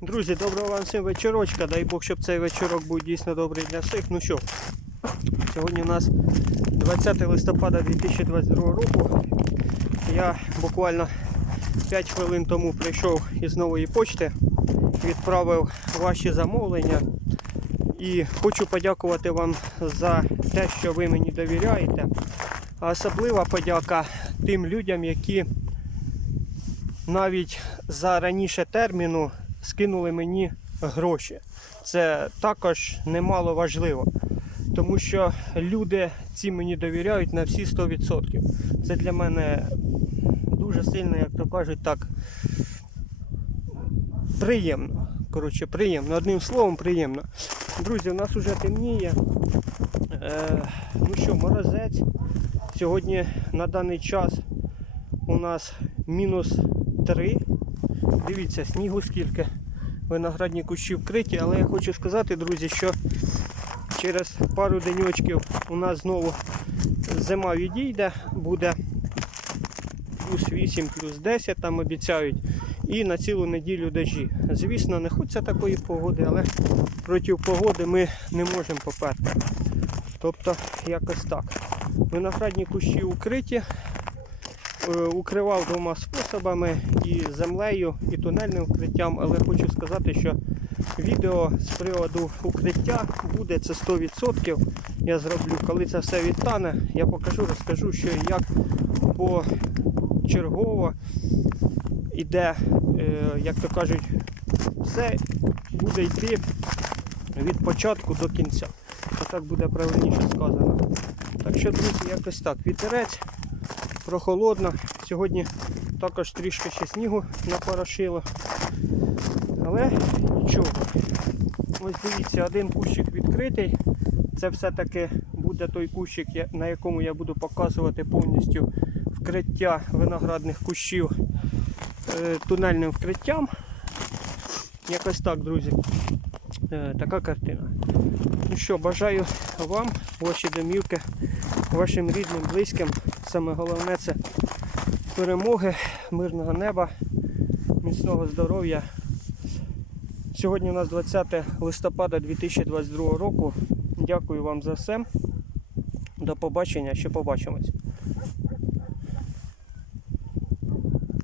Друзі, доброго вам всім вечорочка. Дай Бог, щоб цей вечорок був дійсно добрий для всіх. Ну що, сьогодні у нас 20 листопада 2022 року. Я буквально 5 хвилин тому прийшов із нової почти, відправив ваші замовлення. І хочу подякувати вам за те, що ви мені довіряєте. Особлива подяка тим людям, які навіть за раніше терміну скинули мені гроші. Це також немало важливо, тому що люди ці мені довіряють на всі 100%. Це для мене дуже сильно, як то кажуть, так приємно. Коротше, приємно. Одним словом, приємно. Друзі, у нас вже темніє. Е, ну що, морозець. Сьогодні на даний час у нас мінус 3. Дивіться, снігу скільки. Виноградні кущі вкриті, але я хочу сказати, друзі, що через пару деньочків у нас знову зима відійде, буде плюс 8, плюс 10 там обіцяють. І на цілу неділю дожі. Звісно, не хочеться такої погоди, але проти погоди ми не можемо поперти. Тобто якось так. Виноградні кущі укриті. Е, Укривав двома способами і землею, і тунельним укриттям, але хочу сказати, що відео з приводу укриття буде це 100%. Я зроблю, коли це все відтане, я покажу, розкажу, що і як по чергово іде, е, як то кажуть, все буде йти від початку до кінця. Так буде правильніше сказано. Так що, друзі, якось так. Вітерець, прохолодно. Сьогодні також трішки ще снігу напорошило. Але нічого. Ось дивіться, один кущик відкритий. Це все-таки буде той кущик, на якому я буду показувати повністю вкриття виноградних кущів е, тунельним вкриттям. Якось так, друзі. Е, Така картина. Ну що, бажаю вам, ваші домівки, вашим рідним, близьким. Саме головне це перемоги, мирного неба, міцного здоров'я. Сьогодні у нас 20 листопада 2022 року. Дякую вам за все. До побачення, ще побачимось.